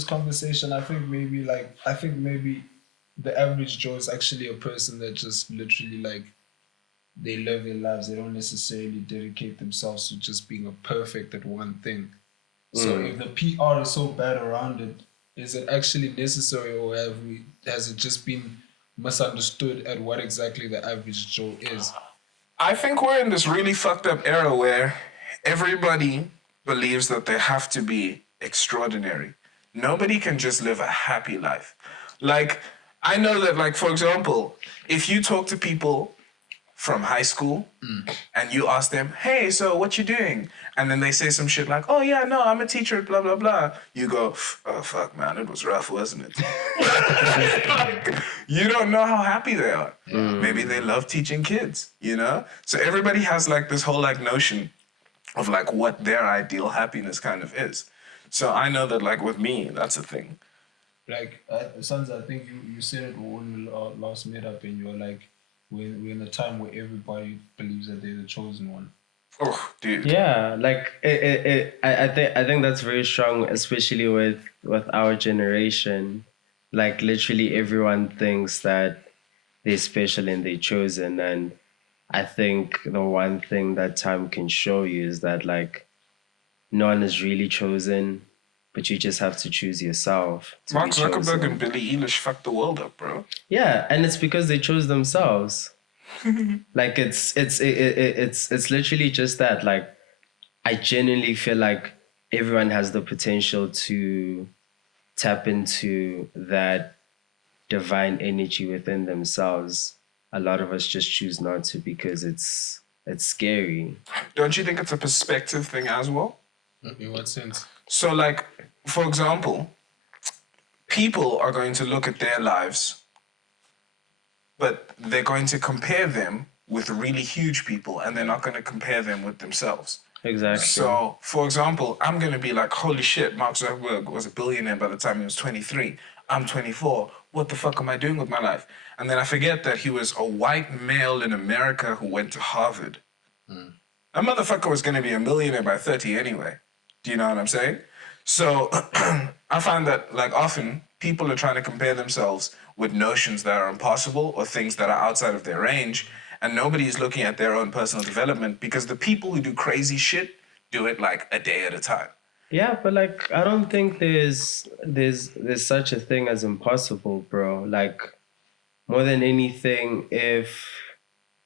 this conversation, I think maybe the average Joe is actually a person that just literally like they live their lives. They don't necessarily dedicate themselves to just being a perfect at one thing. So if the PR is so bad around it, is it actually necessary, or has it just been misunderstood at what exactly the average Joe is? I think we're in this really fucked up era where everybody believes that they have to be extraordinary. Nobody can just live a happy life. Like, I know that, like, for example, if you talk to people from high school and you ask them, hey, so what you doing? And then they say some shit like, oh yeah, no, I'm a teacher at blah, blah, blah. You go, oh fuck, man, it was rough, wasn't it? Like, you don't know how happy they are. Maybe they love teaching kids, you know? So everybody has like this whole like notion of like what their ideal happiness kind of is. So I know that like with me, that's a thing. Like, Sanza, I think you said it when we last met up, and you were like, we're in a time where everybody believes that they're the chosen one. Oh, dude. Yeah, like I think that's very strong, especially with our generation. Like literally everyone thinks that they're special and they're chosen, and I think the one thing that time can show you is that like no one is really chosen, but you just have to choose yourself to Mark be Zuckerberg chosen. and Billie Eilish fucked the world up, bro. Yeah, and it's because they chose themselves. Like it's literally just that. Like I genuinely feel like everyone has the potential to tap into that divine energy within themselves. A lot of us just choose not to because it's scary. Don't you think it's a perspective thing as well? In what sense? So, like, for example, people are going to look at their lives, but they're going to compare them with really huge people, and they're not going to compare them with themselves. Exactly. So, for example, I'm going to be like, holy shit, Mark Zuckerberg was a billionaire by the time he was 23. I'm 24. What the fuck am I doing with my life? And then I forget that he was a white male in America who went to Harvard. That motherfucker was going to be a millionaire by 30 anyway. Do you know what I'm saying? So I find that like often people are trying to compare themselves with notions that are impossible or things that are outside of their range, and nobody's looking at their own personal development because the people who do crazy shit do it like a day at a time. Yeah, but like I don't think there's such a thing as impossible, bro. Like more than anything, if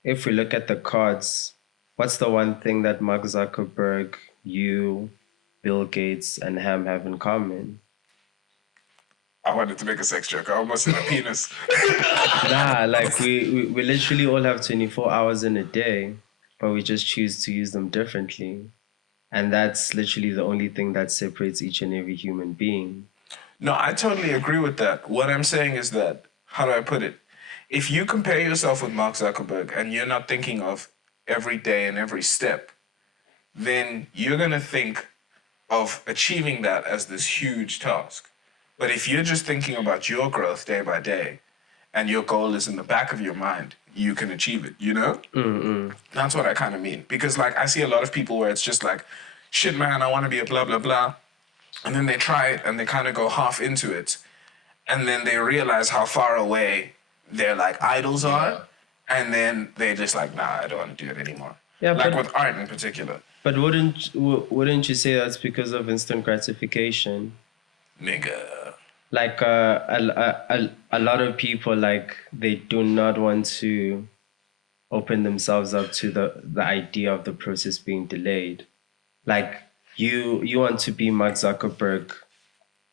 we look at the cards, what's the one thing that Mark Zuckerberg, you, Bill Gates, and Ham have in common? I wanted to make a sex joke. I almost said a penis. Nah, like we literally all have 24 hours in a day, but we just choose to use them differently. And that's literally the only thing that separates each and every human being. No, I totally agree with that. What I'm saying is that, how do I put it? If you compare yourself with Mark Zuckerberg and you're not thinking of every day and every step, then you're going to think of achieving that as this huge task. But if you're just thinking about your growth day by day and your goal is in the back of your mind, you can achieve it, you know? That's what I kind of mean. Because, like, I see a lot of people where it's just like, shit, man, I want to be a blah, blah, blah. And then they try it and they kind of go half into it. And then they realize how far away their, like, idols are. And then they're just like, nah, I don't want to do it anymore. Yeah, like but, with art in particular. But wouldn't you say that's because of instant gratification? Nigga. Like a lot of people, like they do not want to open themselves up to the idea of the process being delayed. Like you want to be Mark Zuckerberg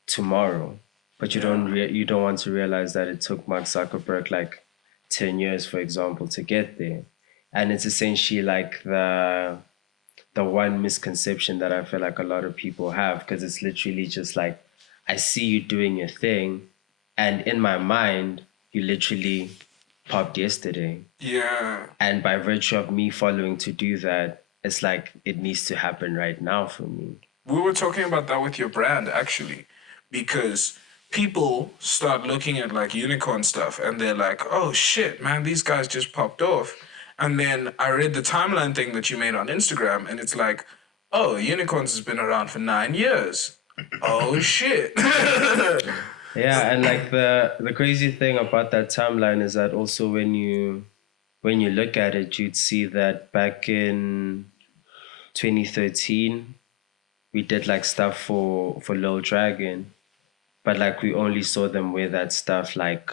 tomorrow, but you don't want to realize that it took Mark Zuckerberg like 10 years, for example, to get there. And it's essentially like the one misconception that I feel like a lot of people have, because it's literally just like, I see you doing your thing, and in my mind, you literally popped yesterday. Yeah. And by virtue of me following to do that, it's like it needs to happen right now for me. We were talking about that with your brand, actually, because people start looking at like unicorn stuff and they're like, oh shit, man, these guys just popped off. And then I read the timeline thing that you made on Instagram, and it's like, oh, Unicorns has been around for 9 years. Oh shit. Yeah, and like the crazy thing about that timeline is that also when you look at it, you'd see that back in 2013 we did like stuff for Lil Dragon, but like we only saw them wear that stuff like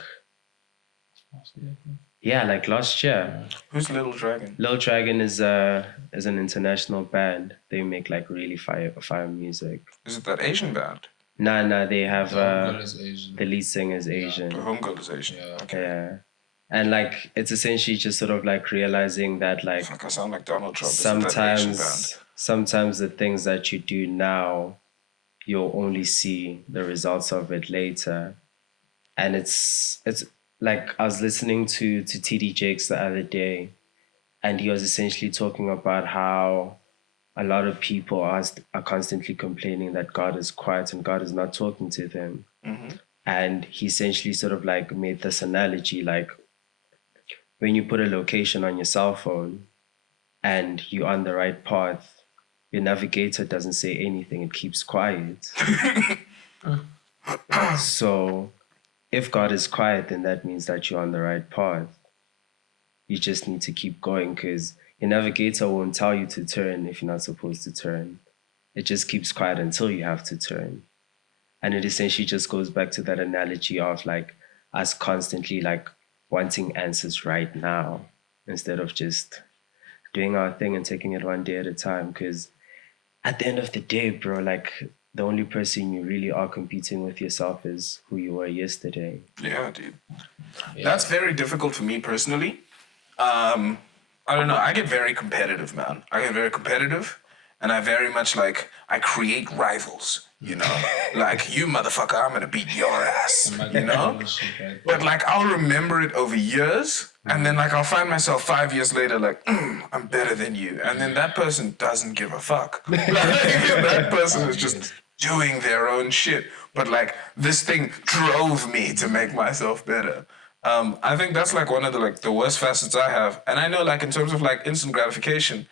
yeah, like last year. Who's Little Dragon? Lil Dragon is an international band. They make like really fire music. Is it that Asian band? Nah, they have The homegirl is Asian. the lead singer is Asian. The homegirl is Asian. Yeah. Okay. Yeah. And like it's essentially just sort of like realizing that like Fuck, I sound like Donald Trump. Isn't that Asian band? sometimes the things that you do now you'll only see the results of it later. And it's like I was listening to TD Jakes the other day, and he was essentially talking about how a lot of people are constantly complaining that God is quiet and God is not talking to them. Mm-hmm. And he essentially sort of like made this analogy like when you put a location on your cell phone and you're on the right path, your navigator doesn't say anything, it keeps quiet. So if God is quiet, then that means that you're on the right path. You just need to keep going because your navigator won't tell you to turn if you're not supposed to turn. It just keeps quiet until you have to turn. And it essentially just goes back to that analogy of like us constantly like wanting answers right now instead of just doing our thing and taking it one day at a time. Because at the end of the day, bro, like the only person you really are competing with yourself is who you were yesterday. Yeah, dude. Yeah. That's very difficult for me personally. I don't know. I get very competitive, man. I get very competitive, and I very much like I create rivals. You know, like you motherfucker, I'm gonna beat your ass. You know, but like I'll remember it over years, and then like I'll find myself 5 years later, like I'm better than you, and then that person doesn't give a fuck. Like, that person is just doing their own shit. But like this thing drove me to make myself better. I think that's like one of the worst facets I have, and I know like in terms of like instant gratification,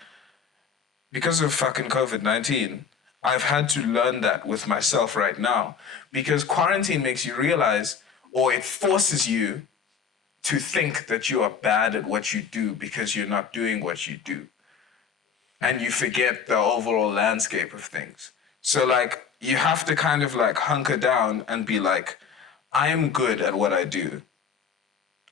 because of fucking COVID-19. I've had to learn that with myself right now because quarantine makes you realize, or it forces you to think that you are bad at what you do because you're not doing what you do. And you forget the overall landscape of things. So like, you have to kind of like hunker down and be like, I am good at what I do.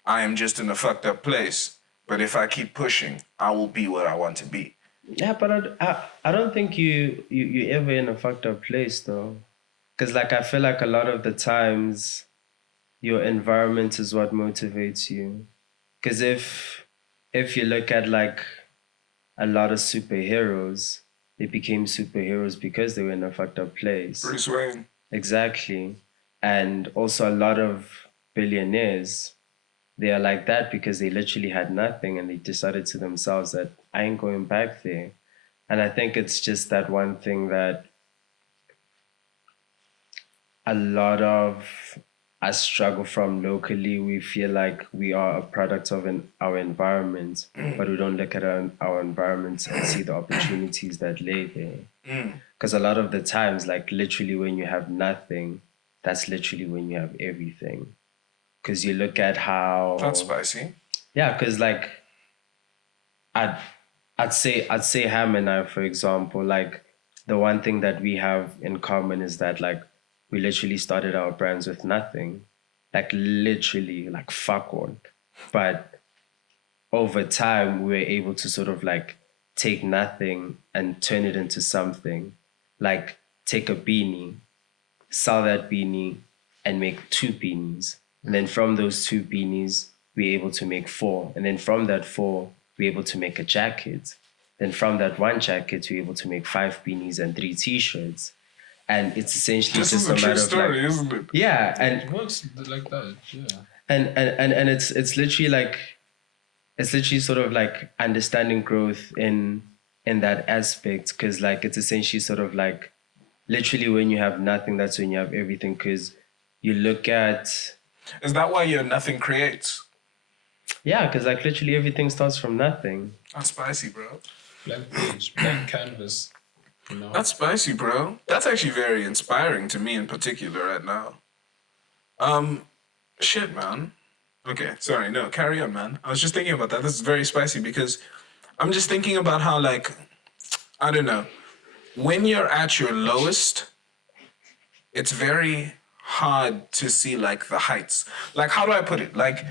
I am just in a fucked up place. But if I keep pushing, I will be what I want to be. Yeah, but I don't think you ever in a fucked up place though, because like I feel like a lot of the times your environment is what motivates you. Because if you look at like a lot of superheroes, they became superheroes because they were in a fucked up place. Bruce Wayne. Exactly, and also a lot of billionaires. They are like that because they literally had nothing and they decided to themselves that I ain't going back there. And I think it's just that one thing that a lot of us struggle from locally. We feel like we are a product of our environment, but we don't look at our environment and see the opportunities that lay there. Because a lot of the times, like literally when you have nothing, that's literally when you have everything. Because you look at how that's spicy. Yeah, because like I'd say Ham and I, for example, like the one thing that we have in common is that like we literally started our brands with nothing, like literally like fuck all, but over time we were able to sort of like take nothing and turn it into something, like take a beanie, sell that beanie, and make 2 beanies. And then from those 2 beanies, we're able to make 4. And then from that 4, we're able to make a jacket. Then from that 1 jacket, we're able to make 5 beanies and 3 t-shirts. And it's essentially this just is a matter true story, of like, isn't it? Yeah, and it works like that, yeah. And it's literally like sort of like understanding growth in that aspect, because like it's essentially sort of like literally when you have nothing, that's when you have everything. Because you look at. Is that why your nothing creates? Yeah, because like literally everything starts from nothing. That's spicy, bro. Blank page, blank canvas. You know. That's spicy, bro. That's actually very inspiring to me in particular right now. Shit, man. Okay, sorry, no, carry on, man. I was just thinking about that. This is very spicy because I'm just thinking about how, like, I don't know, when you're at your lowest, it's very hard to see like the heights. Like, how do I put it? Like,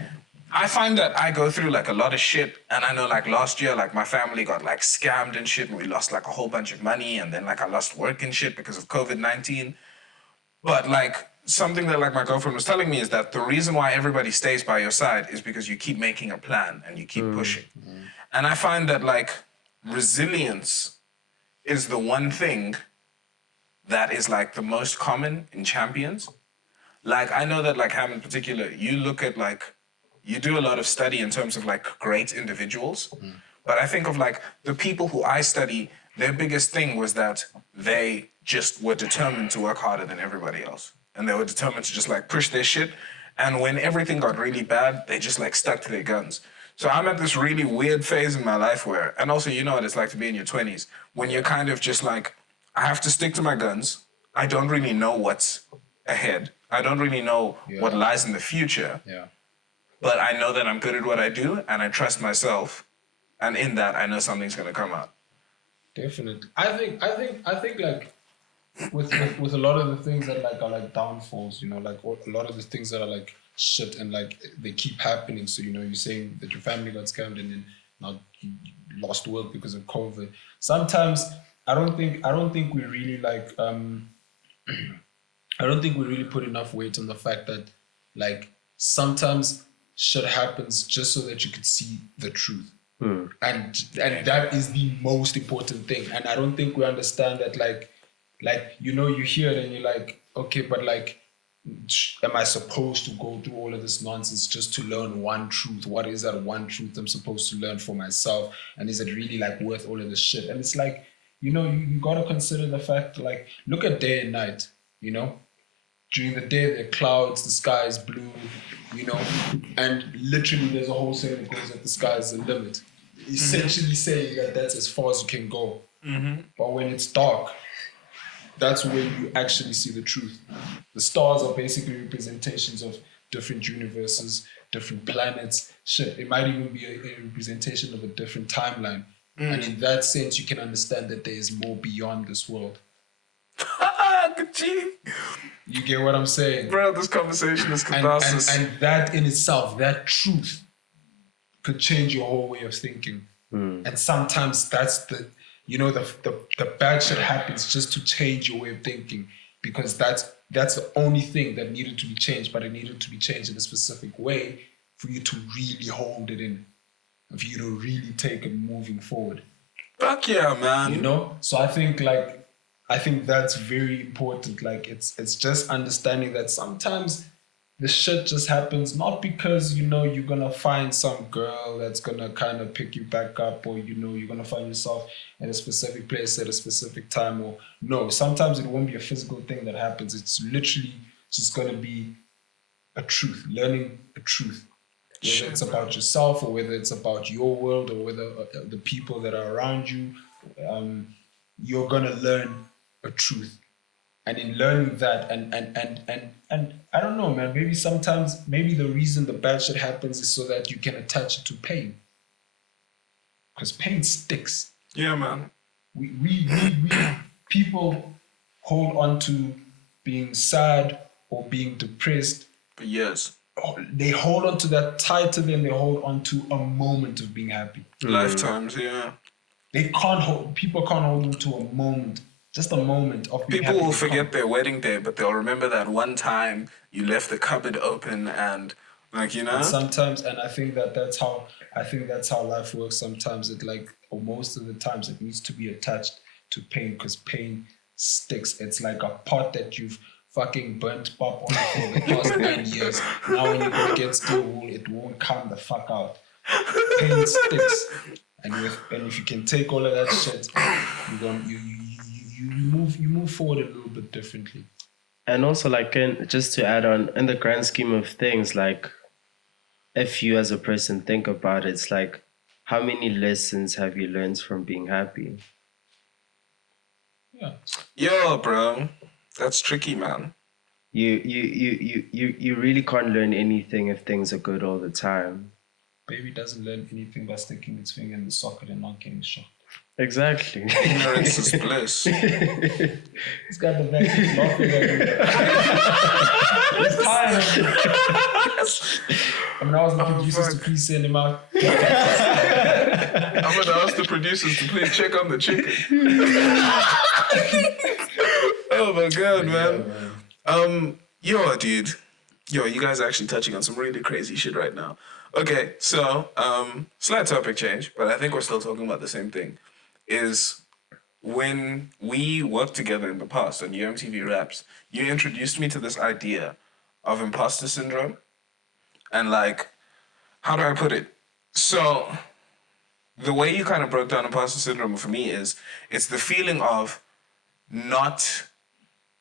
I find that I go through like a lot of shit, and I know like last year, like my family got like scammed and shit, and we lost like a whole bunch of money, and then like I lost work and shit because of COVID-19. But like something that like my girlfriend was telling me is that the reason why everybody stays by your side is because you keep making a plan and you keep pushing. And I find that like resilience is the one thing that is like the most common in champions. Like I know that like Ham in particular, you look at like you do a lot of study in terms of like great individuals. But I think of like the people who I study, their biggest thing was that they just were determined to work harder than everybody else. And they were determined to just like push their shit. And when everything got really bad, they just like stuck to their guns. So I'm at this really weird phase in my life where, and also you know what it's like to be in your 20s, when you're kind of just like, I have to stick to my guns. I don't really know what's ahead. I don't really know what lies in the future. Yeah. But I know that I'm good at what I do and I trust myself. And in that, I know something's going to come out. Definitely. I think like with a lot of the things that like are like downfalls, you know, like a lot of the things that are like shit and like they keep happening. So, you know, you're saying that your family got scammed and then now you lost work because of COVID. Sometimes I don't think we really like I don't think we really put enough weight on the fact that like sometimes shit happens just so that you could see the truth. And that is the most important thing. And I don't think we understand that like you know, you hear it and you're like, okay, but like am I supposed to go through all of this nonsense just to learn one truth? What is that one truth I'm supposed to learn for myself? And is it really like worth all of this shit? And it's like, you know, you gotta consider the fact, like, look at day and night, you know? During the day, there are clouds, the sky is blue, you know, and literally there's a whole saying that goes that the sky is the limit. Essentially saying that that's as far as you can go. But when it's dark, that's where you actually see the truth. The stars are basically representations of different universes, different planets. Shit, it might even be a representation of a different timeline. And in that sense, you can understand that there is more beyond this world. You get what I'm saying? Bro, this conversation is catharsis. And that in itself, that truth, could change your whole way of thinking. And sometimes that's the, you know, the bad shit happens just to change your way of thinking, because that's the only thing that needed to be changed, but it needed to be changed in a specific way for you to really hold it in, and for you to really take it moving forward. Fuck yeah, man. You know? So I think that's very important. Like it's just understanding that sometimes the shit just happens not because, you know, you're gonna find some girl that's gonna kind of pick you back up, or, you know, you're gonna find yourself in a specific place at a specific time, or no, sometimes it won't be a physical thing that happens. It's literally just gonna be a truth, learning a truth, whether it's about yourself or whether it's about your world or whether the people that are around you. You're gonna learn a truth. And in learning that, and I don't know, man, maybe the reason the bad shit happens is so that you can attach it to pain. Because pain sticks. Yeah, man. We people hold on to being sad or being depressed. For years. They hold on to that tighter than they hold on to a moment of being happy. Lifetimes, yeah. People can't hold on to a moment. Just a moment of being happy. People will forget their wedding day, but they'll remember that one time you left the cupboard open and, like, you know. And sometimes, and I think that's how life works. Sometimes it or most of the times it needs to be attached to pain, because pain sticks. It's like a pot that you've fucking burnt pop on for the past 9 years. Now when you go get steel wool, it won't come the fuck out. Pain sticks, and if you can take all of that shit, you move forward a little bit differently. And also, like, just to add on, in the grand scheme of things, like, if you as a person think about it, it's like, how many lessons have you learned from being happy? Yo, bro, that's tricky, man. You really can't learn anything if things are good all the time. Baby doesn't learn anything by sticking its finger in the socket and not getting shocked. Exactly. Ignorance is bliss. He's got the back. He's laughing at me. He's tired. I mean, I was the producers to please send him out. I'm gonna ask the producers to please check on the chicken. Oh my god, man. Yo, dude. Yo, you guys are actually touching on some really crazy shit right now. Okay, so, slight topic change, but I think we're still talking about the same thing. Is when we worked together in the past on UMTV Raps, you introduced me to this idea of imposter syndrome. And like, how do I put it? So, the way you kind of broke down imposter syndrome for me is, it's the feeling of not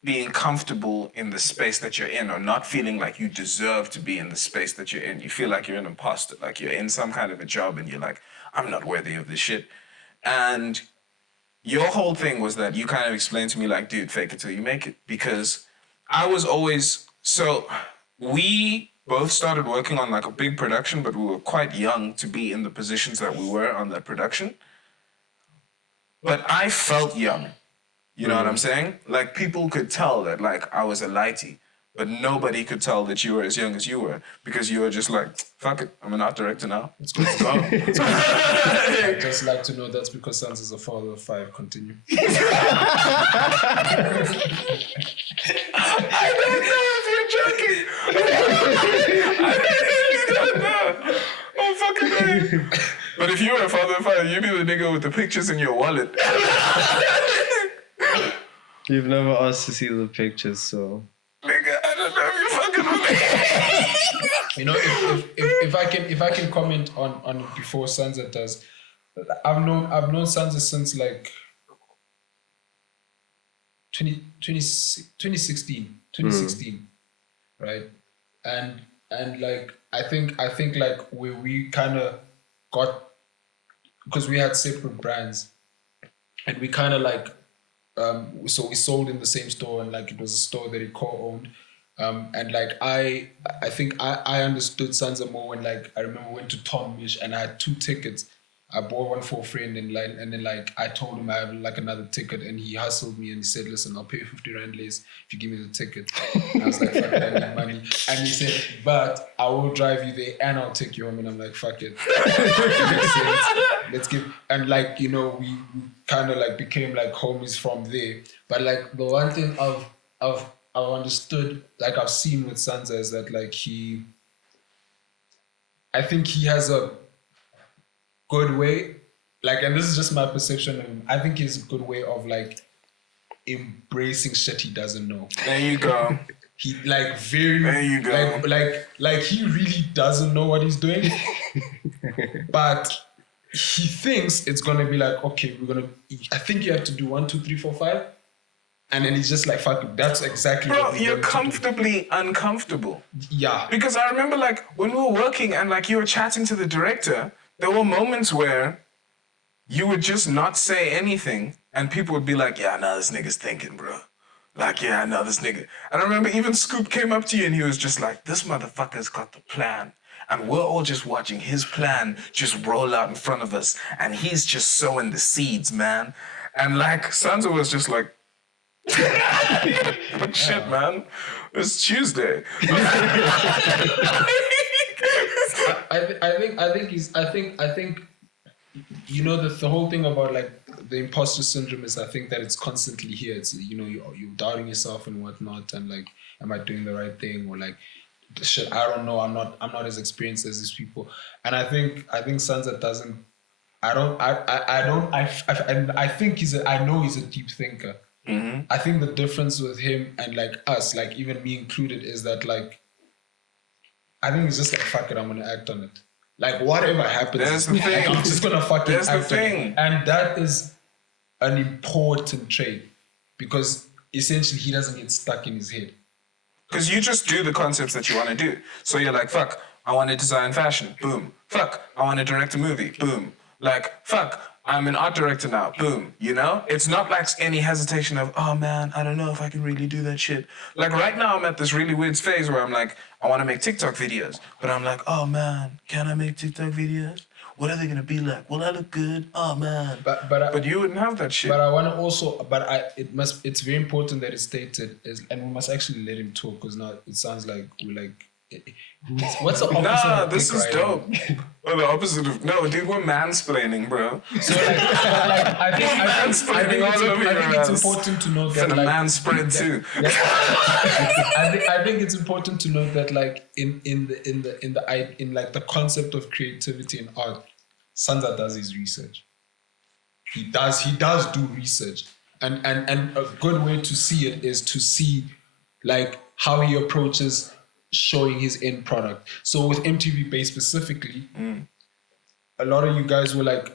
being comfortable in the space that you're in, or not feeling like you deserve to be in the space that you're in. You feel like you're an imposter, like you're in some kind of a job and you're like, I'm not worthy of this shit. And your whole thing was that you kind of explained to me like, dude, fake it till you make it. Because I was always, so we both started working on like a big production, but we were quite young to be in the positions that we were on that production. But I felt young. You know what I'm saying? Like, people could tell that, like, I was a lighty, but nobody could tell that you were as young as you were, because you were just like, fuck it, I'm an art director now. Let's go. I'd just like to know that's because Sanza's a father of 5. Continue. I don't know if you're joking. I really don't know. Oh, fucking way. But if you were a father of 5, you'd be the nigga with the pictures in your wallet. You've never asked to see the pictures, so. Nigga, I don't know if you're fucking with me. You know, if I can comment on it before Sanza does, I've known Sanza since like 2016, right? And like I think like where we kind of got, because we had separate brands, and we kind of like. So we sold in the same store, and like it was a store that he co-owned, and like I think I understood Sanza more when like I remember we went to Tom Mish and I had 2 tickets. I bought one for a friend, and then like I told him I have like another ticket, and he hustled me and he said, listen, I'll pay you 50 rand less if you give me the ticket. And I was like, fuck, I need money. And he said, but I will drive you there and I'll take you home. And I'm like, fuck it. Makes sense. Let's give, and like, you know, we kind of like became like homies from there. But like the one thing I've understood, like I've seen with Sanza, is that like I think he has a good way, like, and this is just my perception of him, I think he's a good way of like embracing shit he doesn't know. There you go. He like very, there you go. Like he really doesn't know what he's doing, but he thinks it's gonna be like, okay, I think you have to do 1, 2, 3, 4, 5, and then he's just like, fuck it, that's exactly what you're comfortably uncomfortable. Yeah. Because I remember like when we were working and like you were chatting to the director, there were moments where you would just not say anything and people would be like, yeah, no, this nigga's thinking, bro. Like, yeah, no, this nigga. And I remember even Scoop came up to you and he was just like, this motherfucker's got the plan. And we're all just watching his plan just roll out in front of us. And he's just sowing the seeds, man. And like, Sanza was just like, but shit, man. It's Tuesday. I think you know the whole thing about like the imposter syndrome is, I think that it's constantly here. It's, you know, you're doubting yourself and whatnot, and like, am I doing the right thing, or like, shit, I don't know, I'm not as experienced as these people. And I think Sanza doesn't. I think I know he's a deep thinker. Mm-hmm. I think the difference with him and like us, like even me included, is that like, I think it's just like, fuck it, I'm gonna act on it. Like whatever happens, that's the thing. I'm just gonna fucking act on it. And that is an important trait, because essentially he doesn't get stuck in his head. Because you just do the concepts that you want to do. So you're like, fuck, I want to design fashion. Boom. Fuck, I want to direct a movie. Boom. Like, fuck, I'm an art director now. Boom. You know? It's not like any hesitation of, oh man, I don't know if I can really do that shit. Like right now I'm at this really weird phase where I'm like, I want to make TikTok videos. But I'm like, oh man, can I make TikTok videos? What are they gonna be like? Will I look good? Oh man. But you wouldn't have that shit. But I want to also, it's very important that it's stated, and we must actually let him talk, because now it sounds like we're like, what's the opposite Nah, of this dick is riding? dope. Well, the opposite of no, dude. We're mansplaining, bro. So I think it's important to note that For the man spread too. I think it's important to note that like in like the concept of creativity in art, Sanza does his research. He does do research, and a good way to see it is to see like how he approaches showing his end product. So with MTV Base specifically, a lot of you guys were like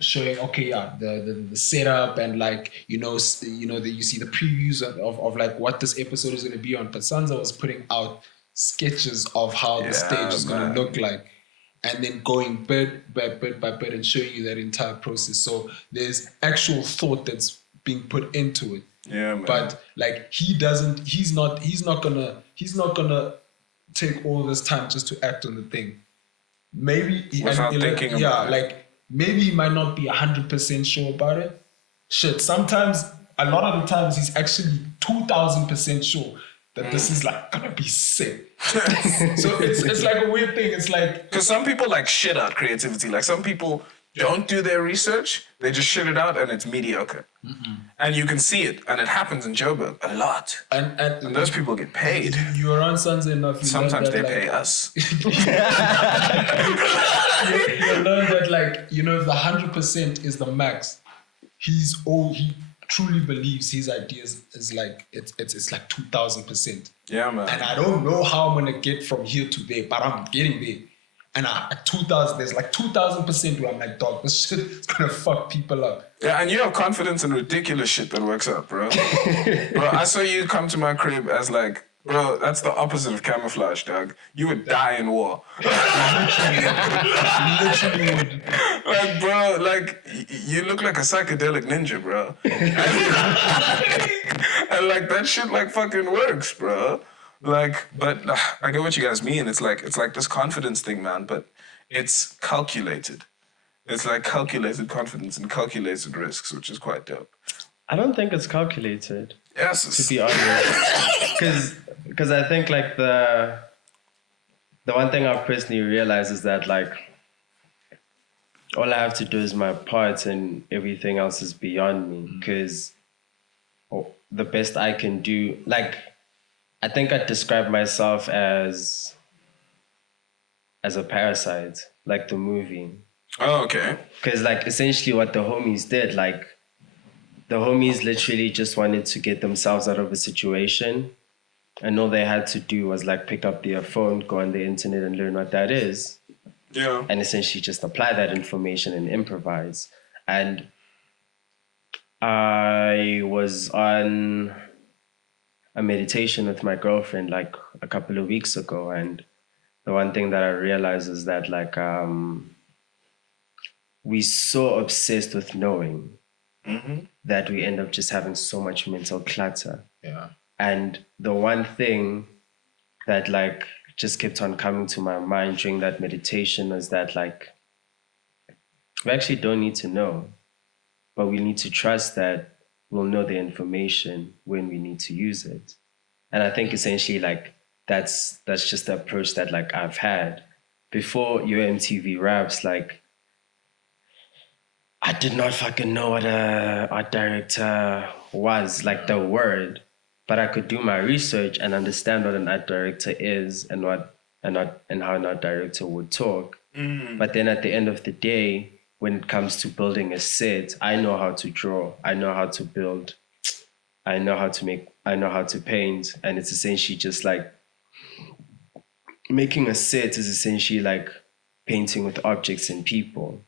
showing, okay, yeah, the setup, and like you see the previews of like what this episode is going to be on. But Sanza was putting out sketches of how the stage is going to look like, and then going bit by bit and showing you that entire process. So there's actual thought that's being put into it. Yeah, man. But like he's not gonna take all this time just to act on the thing. Maybe Without thinking about it. like maybe he might not be 100% sure about it. Shit, sometimes a lot of the times he's actually 2,000% sure that this is like gonna be sick. So it's like a weird thing. It's like, because some people like shit out creativity. Like some people don't do their research; they just shit it out, and it's mediocre. And you can see it, and it happens in Joburg a lot. And those people get paid. You're on Sanza enough. Sometimes they pay us. You learn that like, if the 100% is the max, he truly believes his ideas is like it's like 2,000%. Yeah, man. And I don't know how I'm gonna get from here to there, but I'm getting there. And at 2,000, there's like 2,000% where I'm like, dog, this shit is gonna fuck people up. Yeah, and you have confidence in ridiculous shit that works out, bro. Bro, I saw you come to my crib as like, bro, that's the opposite of camouflage, dog. You would die in war. Literally would. Like, bro, like, you look like a psychedelic ninja, bro. And like, that shit, like, fucking works, bro. Like, but I get what you guys mean. It's like this confidence thing, man, but it's calculated. It's like calculated confidence and calculated risks, which is quite dope. I don't think it's calculated. Yes. To be honest. Because I think like the one thing I've personally realized is that like all I have to do is my part and everything else is beyond me. Because the best I can do, like, I think I describe myself as a parasite, like the movie. Oh, okay. Because like essentially what the homies did, like the homies literally just wanted to get themselves out of a situation, and all they had to do was like pick up their phone, go on the internet and learn what that is. Yeah. And essentially just apply that information and improvise. And I was on a meditation with my girlfriend like a couple of weeks ago, and the one thing that I realized is that like we're so obsessed with knowing that we end up just having so much mental clutter. Yeah. And the one thing that like just kept on coming to my mind during that meditation is that like we actually don't need to know, but we need to trust that we'll know the information when we need to use it. And I think essentially like that's just the approach that like I've had. Before your MTV Raps, like I did not fucking know what a art director was, like the word, but I could do my research and understand what an art director is and how an art director would talk. But then at the end of the day, when it comes to building a set, I know how to draw, I know how to build, I know how to make, I know how to paint. And it's essentially just like making a set is essentially like painting with objects and people.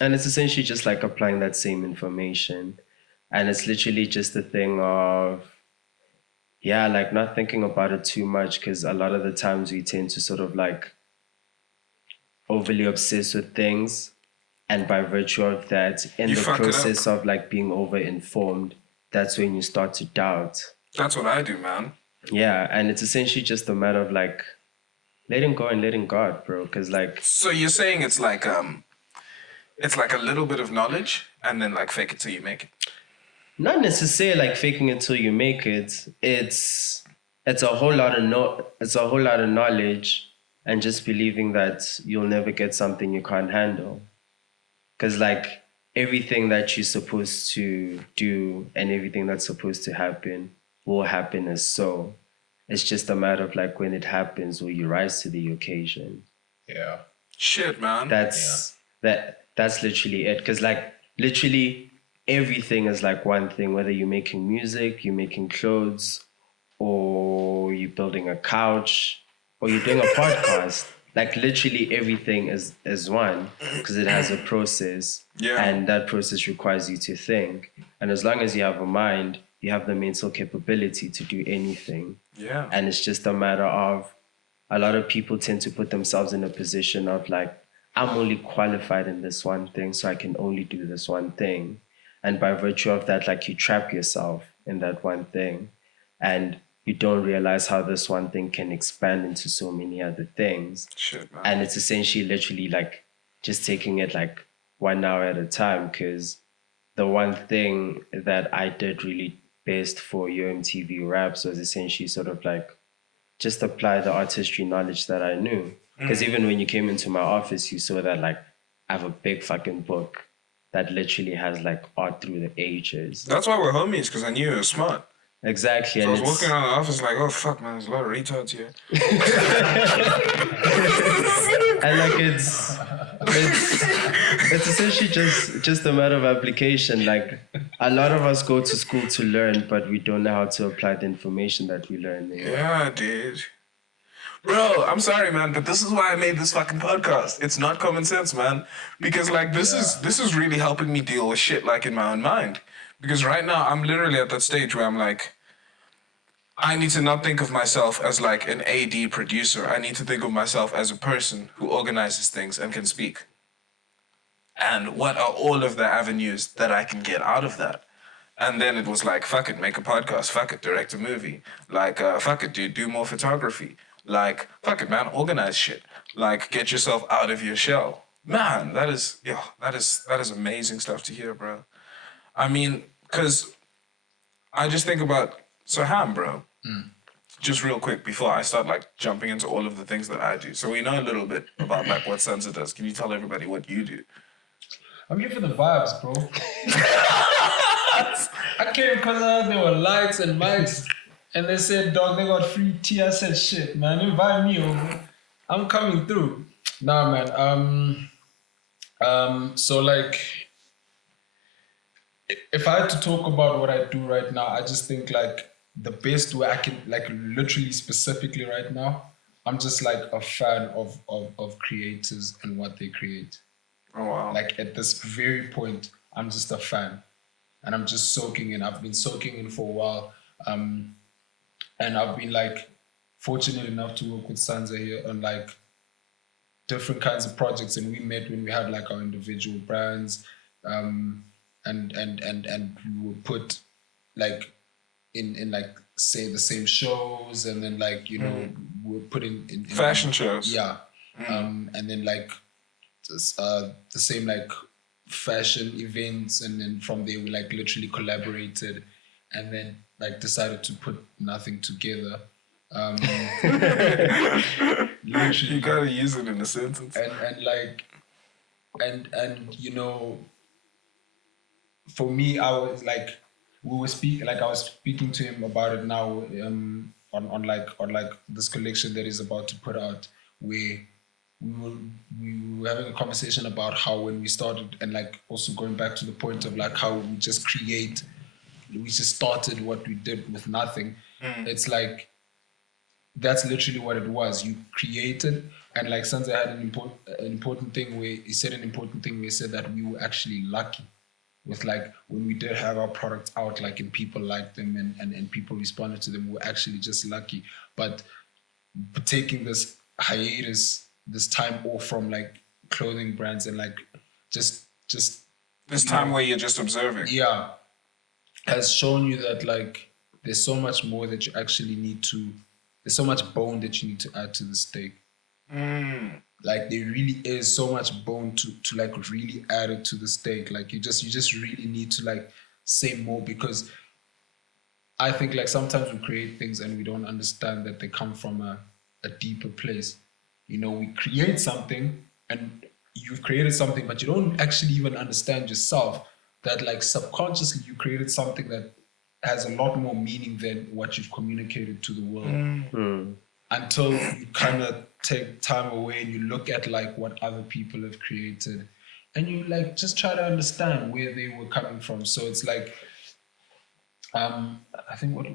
And it's essentially just like applying that same information. And it's literally just a thing of, yeah, like not thinking about it too much, because a lot of the times we tend to sort of like overly obsess with things And by virtue of that, in You the fuck it up. process of like being over-informed, that's when you start to doubt. That's what I do, man. Yeah, and it's essentially just a matter of like letting go and letting God, bro. Because like, So you're saying it's like a little bit of knowledge and then like fake it till you make it. not necessarily like faking it till you make it. It's a whole lot of it's a whole lot of knowledge and just believing that you'll never get something you can't handle. Because like everything that you're supposed to do and everything that's supposed to happen will happen as so. It's just a matter of like when it happens, will you rise to the occasion? Yeah. Shit, man. That's literally it. Because like literally everything is like one thing. Whether you're making music, you're making clothes, or you're building a couch, or you're doing a podcast. Like literally everything is one because it has a process. Yeah. And that process requires you to think. And as long as you have a mind, you have the mental capability to do anything. Yeah. And it's just a matter of a lot of people tend to put themselves in a position of like, I'm only qualified in this one thing, so I can only do this one thing. And by virtue of that, like you trap yourself in that one thing. And you don't realize how this one thing can expand into so many other things. Shit, man. And it's essentially literally like just taking it like 1 hour at a time. Because the one thing that I did really best for UMTV Raps was essentially sort of like just apply the artistry knowledge that I knew. Because even when you came into my office, you saw that like I have a big fucking book that literally has like art through the ages. That's why we're homies, because I knew you were smart. Exactly. So I And was it's, walking around the office like, oh fuck, man, there's a lot of retards here. and like it's essentially just a matter of application. Like a lot of us go to school to learn, but we don't know how to apply the information that we learn. Yeah, dude. Bro, I'm sorry, man, but this is why I made this fucking podcast. It's not common sense, man. Because like this is really helping me deal with shit like in my own mind. Because right now I'm literally at that stage where I'm like, I need to not think of myself as like an AD producer. I need to think of myself as a person who organizes things and can speak. And what are all of the avenues that I can get out of that? And then it was like, fuck it, make a podcast. Fuck it, direct a movie. Like, fuck it, dude, do more photography. Like, fuck it, man, organize shit. Like, get yourself out of your shell. Man, that is amazing stuff to hear, bro. I mean, because I just think about, so Ham, bro, just real quick before I start like jumping into all of the things that I do. So we know a little bit about like what Sanza does. Can you tell everybody what you do? I'm here for the vibes, bro. I came because there were lights and mics, and they said, dog, they got free tea. I said, shit, man, invite me over. I'm coming through. Nah, man. So like, if I had to talk about what I do right now, I just think like the best way I can, like literally specifically right now, I'm just like a fan of creators and what they create. Oh, wow. Like at this very point, I'm just a fan and I'm just soaking in. I've been soaking in for a while. And I've been like fortunate enough to work with Sanza here on like different kinds of projects. And we met when we had like our individual brands. And we would put like in like say the same shows and then like, you know, we would put in fashion shows. Yeah. And then like the same like fashion events, and then from there we like literally collaborated and then like decided to put nothing together. Literally. You gotta use it in a sentence. And like and you know, for me I was like I was speaking to him about it now on like this collection that he's about to put out, where we were having a conversation about how when we started, and like also going back to the point of like how we just started what we did with nothing. It's like that's literally what it was. You created, and like Sanza had an important thing where he said that we were actually lucky with like when we did have our products out, like, and people liked them and people responded to them. We were actually just lucky. But taking this hiatus, this time off from like clothing brands and like just This time where you're just observing. yeah, has shown you that like there's so much more that you actually need to. There's so much bone that you need to add to the steak. Like there really is so much bone to like really add it to the steak. Like you just really need to like say more, because I think like sometimes we create things and we don't understand that they come from a deeper place. You know, we create something and you've created something, but you don't actually even understand yourself that like subconsciously you created something that has a lot more meaning than what you've communicated to the world. Until you kind of take time away and you look at like what other people have created and you like just try to understand where they were coming from. So it's like I think what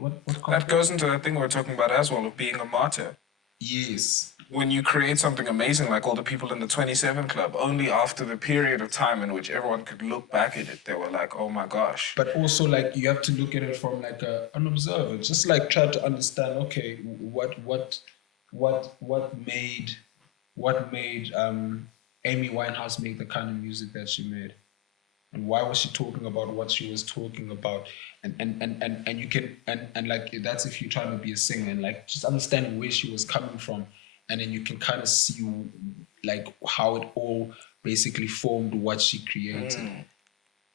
That goes into the thing we're talking about as well, of being a martyr. yes. When you create something amazing, like all the people in the 27 Club, only after the period of time in which everyone could look back at it, they were like, oh my gosh. But also like you have to look at it from like an observer, just like try to understand, okay, what made Amy Winehouse make the kind of music that she made, and why was she talking about what she was talking about, and you can and like that's if you're trying to be a singer, and like just understanding where she was coming from, and then you can kind of see like how it all basically formed what she created.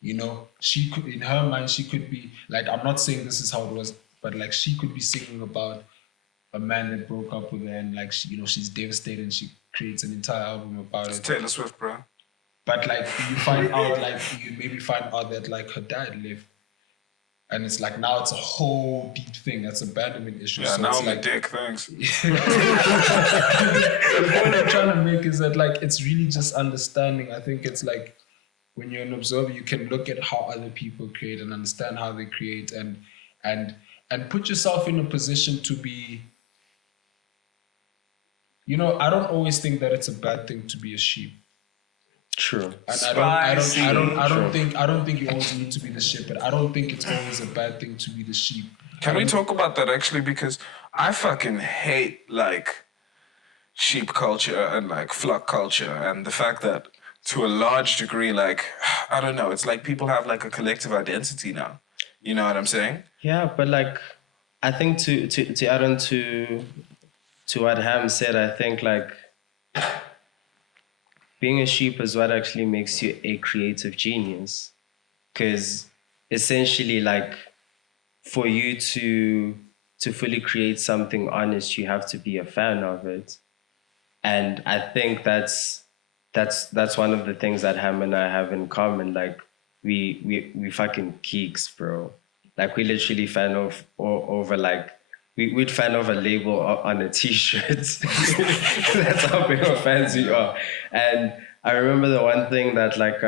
You know, she could, in her mind, she could be like, I'm not saying this is how it was, but like she could be singing about a man that broke up with her, and like she, you know, she's devastated, and she creates an entire album about It's it. Taylor Swift, bro. But like you find out, like you maybe find out that like her dad lived, and it's like now it's a whole deep thing. That's abandonment issue. Yeah, So now it's I'm like, a dick, thanks. the point I'm trying to make is that like it's really just understanding. I think it's like when you're an observer, you can look at how other people create and understand how they create, and put yourself in a position to be. You know, I don't always think that it's a bad thing to be a sheep. True. And Spicy. I don't think you always need to be the shepherd. I don't think it's always a bad thing to be the sheep. Can we talk about that actually? Because I fucking hate like sheep culture and like flock culture, and the fact that to a large degree, like, I don't know, it's like people have like a collective identity now. You know what I'm saying? Yeah, but like I think to add on to what Ham said, I think like being a sheep is what actually makes you a creative genius. Because essentially, like, for you to fully create something honest, you have to be a fan of it. And I think that's one of the things that Ham and I have in common. Like we fucking geeks, bro. Like we literally fan of over like we'd fan of a label on a t-shirt. That's how big of fans we are. And I remember the one thing that like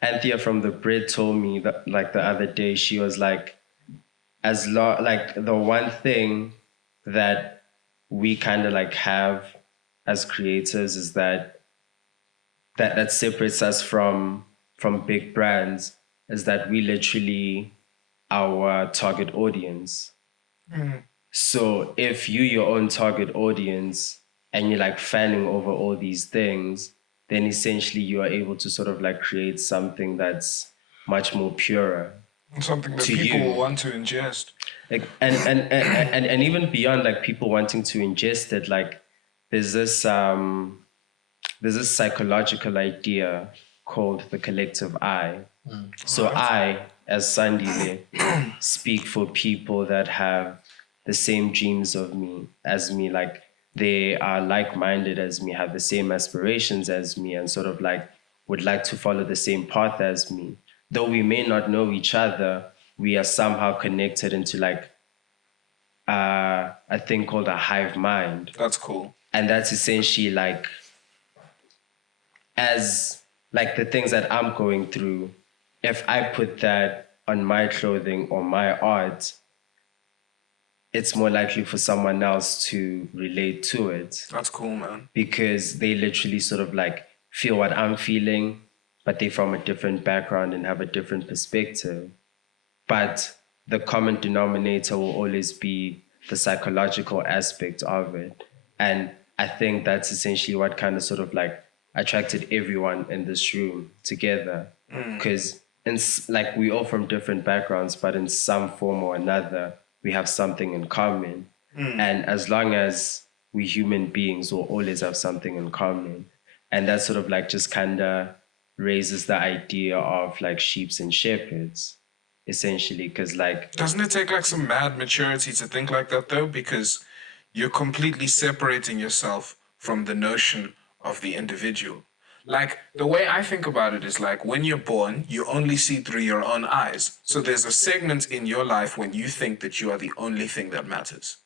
Anthea from the Brit told me that like the other day, she was like, like the one thing that we kind of like have as creators is that separates us from big brands is that we literally our target audience. So if you your own target audience and you're like fanning over all these things, then essentially you are able to sort of like create something that's much more purer. Something that people will want to ingest. Like, and even beyond like people wanting to ingest it, like there's this psychological idea called the collective I. So I, as Sandile, speak for people that have the same dreams of me as me, like they are like-minded as me, have the same aspirations as me, and sort of like would like to follow the same path as me. Though we may not know each other, we are somehow connected into like a thing called a hive mind. That's cool. And that's essentially like as like the things that I'm going through, if I put that on my clothing or my art, it's more likely for someone else to relate to it. That's cool, man. Because they literally sort of like feel what I'm feeling, but they're from a different background and have a different perspective. But the common denominator will always be the psychological aspect of it. And I think that's essentially what kind of sort of like attracted everyone in this room together, because like we all from different backgrounds, but in some form or another we have something in common. And as long as we human beings will always have something in common, and that sort of like just kind of raises the idea of like sheeps and shepherds, essentially, because like Doesn't it take like some mad maturity to think like that though? Because you're completely separating yourself from the notion of the individual. Like the way I think about it is like when you're born, you only see through your own eyes. So there's a segment in your life when you think that you are the only thing that matters.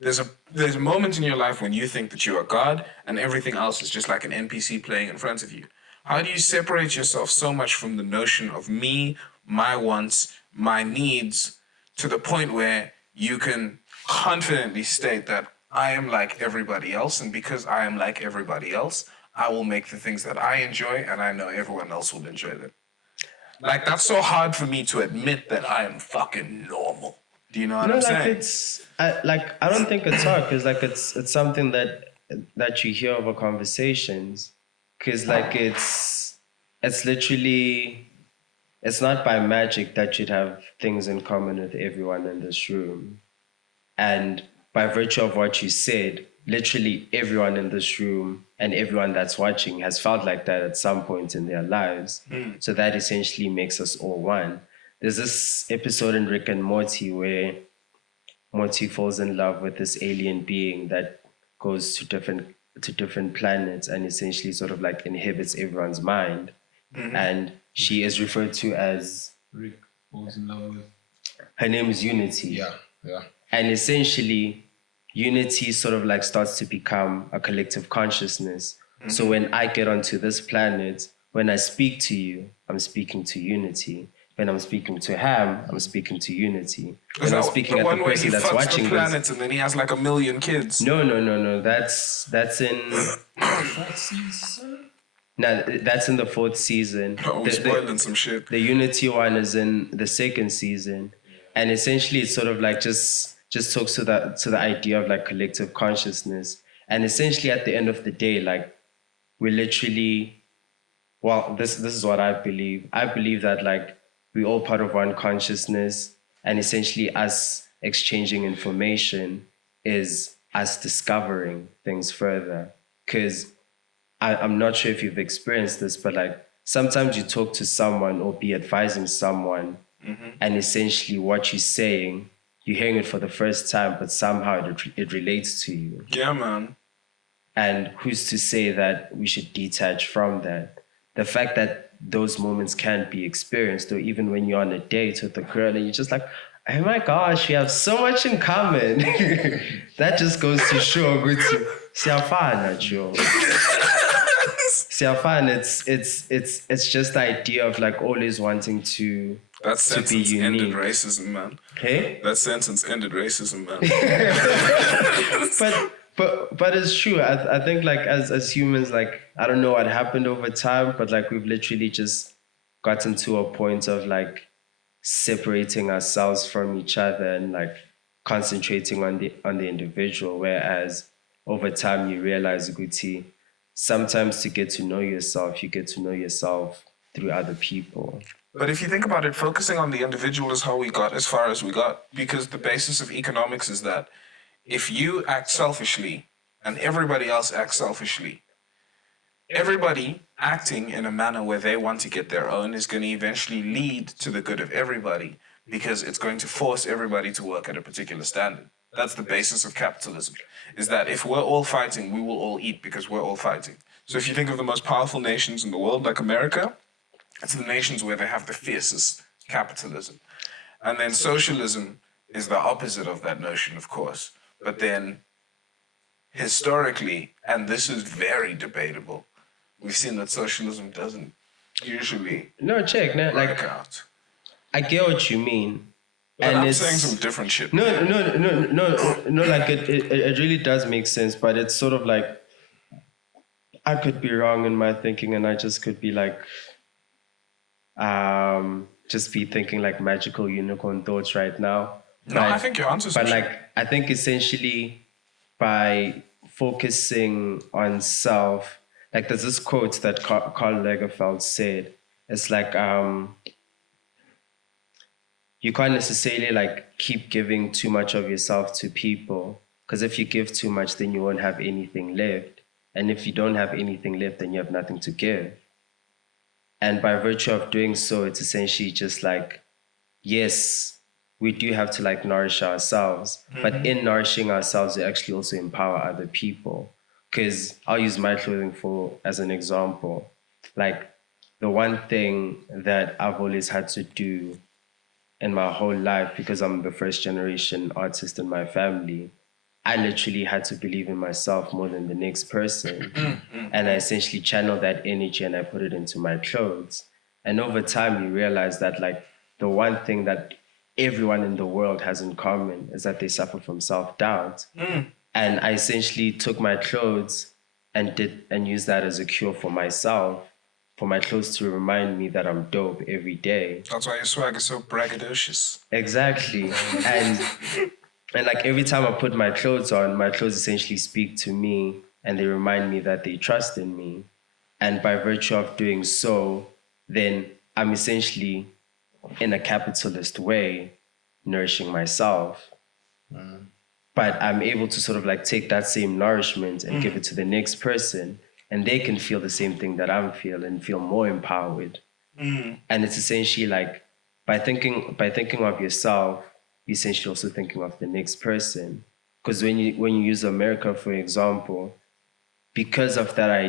There's a moment in your life when you think that you are God and everything else is just like an NPC playing in front of you. How do you separate yourself so much from the notion of me, my wants, my needs, to the point where you can confidently state that I am like everybody else, and because I am like everybody else, I will make the things that I enjoy, and I know everyone else will enjoy them. Like that's so hard for me to admit that I am fucking normal. Do you know what I'm like saying? I don't think it's hard, because like it's something that you hear over conversations, because like it's literally, it's not by magic that you'd have things in common with everyone in this room. And by virtue of what you said, literally everyone in this room and everyone that's watching has felt like that at some point in their lives. So that essentially makes us all one. There's this episode in Rick and Morty where Morty falls in love with this alien being that goes to different planets and essentially sort of like inhibits everyone's mind. And she is referred to as, Rick falls in love with. her name is Unity. Yeah. And essentially, Unity sort of like starts to become a collective consciousness. So when I get onto this planet, when I speak to you, I'm speaking to Unity. When I'm speaking to Ham, I'm speaking to Unity. When I'm speaking at the person that's watching the planets and then he has like 1 million kids. No. That's in Fourth season? no, that's in the 4th season. Oh, we're spoiling some shit. The Unity one is in the 2nd season, and essentially it's sort of like just talks to the idea of like collective consciousness. And essentially at the end of the day, like we're literally, well, this is what I believe. I believe that like we're all part of one consciousness, and essentially us exchanging information is us discovering things further. Because I'm not sure if you've experienced this, but like sometimes you talk to someone or be advising someone, and essentially what you're saying, you're hearing it for the first time, but somehow it relates to you. Yeah, man. And who's to say that we should detach from that? The fact that those moments can't be experienced, or even when you're on a date with a girl and you're just like, oh my gosh, we have so much in common. That just goes to show, siyafana, Joe. Siyafana, it's just the idea of like always wanting to That to be sentence ended unique. racism, man. Hey? That sentence ended racism, man. But it's true. I think like as humans, like I don't know what happened over time, but like we've literally just gotten to a point of like separating ourselves from each other and like concentrating on the individual. Whereas over time you realize, Guti, sometimes to get to know yourself, you get to know yourself through other people. But if you think about it, focusing on the individual is how we got as far as we got. Because the basis of economics is that if you act selfishly and everybody else acts selfishly, everybody acting in a manner where they want to get their own is going to eventually lead to the good of everybody, because it's going to force everybody to work at a particular standard. That's the basis of capitalism, is that if we're all fighting, we will all eat because we're all fighting. So if you think of the most powerful nations in the world, like America, it's the nations where they have the fiercest capitalism. And then socialism is the opposite of that notion, of course. But then historically, and this is very debatable, we've seen that socialism doesn't usually Check, work like out. I get what you mean. But And I'm it's- saying some different shit. No, like it really does make sense, but it's sort of like I could be wrong in my thinking, and I just could be like just be thinking like magical unicorn thoughts right now. No, I think your answer's But like I think essentially by focusing on self, like there's this quote that Karl Lagerfeld said. It's like you can't necessarily like keep giving too much of yourself to people, because if you give too much, then you won't have anything left. And if you don't have anything left, then you have nothing to give. And by virtue of doing so, it's essentially just like, yes, we do have to like nourish ourselves, but in nourishing ourselves, we actually also empower other people. Because I'll use my clothing for as an example. Like the one thing that I've always had to do in my whole life, because I'm the first generation artist in my family, I literally had to believe in myself more than the next person. And I essentially channeled that energy and I put it into my clothes. And over time, you realize that like the one thing that everyone in the world has in common is that they suffer from self-doubt. And I essentially took my clothes and used that as a cure for myself, for my clothes to remind me that I'm dope every day. That's why your swag is so braggadocious. Exactly. And like every time I put my clothes on, my clothes essentially speak to me and they remind me that they trust in me. And by virtue of doing so, then I'm essentially, in a capitalist way, nourishing myself. But I'm able to sort of like take that same nourishment and give it to the next person, and they can feel the same thing that I'm feeling and feel more empowered. And it's essentially like by thinking of yourself, you're essentially also thinking of the next person. Because when you use America, for example, because of that idea,